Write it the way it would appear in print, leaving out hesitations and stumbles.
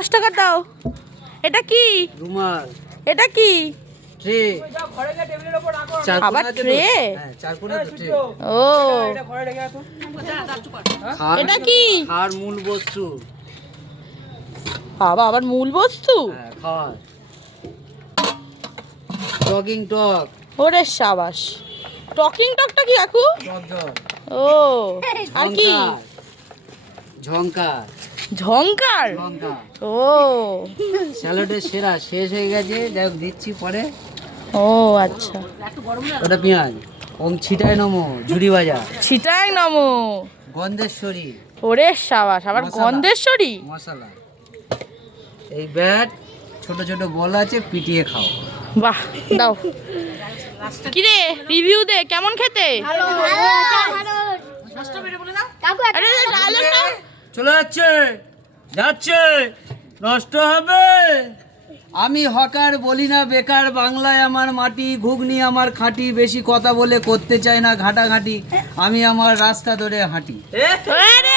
10 টাকা দাও। এটা কি? রুমাল। এটা কি? ট্রে। আবার ট্রে? হ্যাঁ, চার কোণা ট্রে। ও এটা কি? খাওয়ার মূল বস্তু। বাবা আবার মূল বস্তু। হ্যাঁ, খাওয়ার। টকিং টক। ওরে সাবাস। টকিং টকটা কি কাকু? টক জল। ও আর কি? ঝংকার। ঝংকার। ঝংকার। ও স্যালাডের সেরা শেষ হয়ে গেছে, যাই হোক দিচ্ছি পরে। ও আচ্ছা। ওটা পেঁয়াজ। ওম ছিটায় নমো, ঝুড়ি ভাজা। ছিটাই নমো। গন্ধেশ্বরী। ওরে সাবাস, আবার মশলা। গন্ধেশ্বরী। মশলা। এই ব্যাট ছোট ছোট বল আছে, পিটিয়ে খাও। বাহ দাও। কিরে রিভিউ দে, কেমন খেতে? আরে ডায়লগটা চলে যাচ্ছে যাচ্ছে, নষ্ট হবে। আমি হকার বলি না বেকার, বাংলায় আমার মাটি, ঘুগনি আমার খাঁটি, বেশি কথা বলে করতে চাই না ঘাটাঘাটি, আমি আমার রাস্তা ধরে হাঁটি। আরে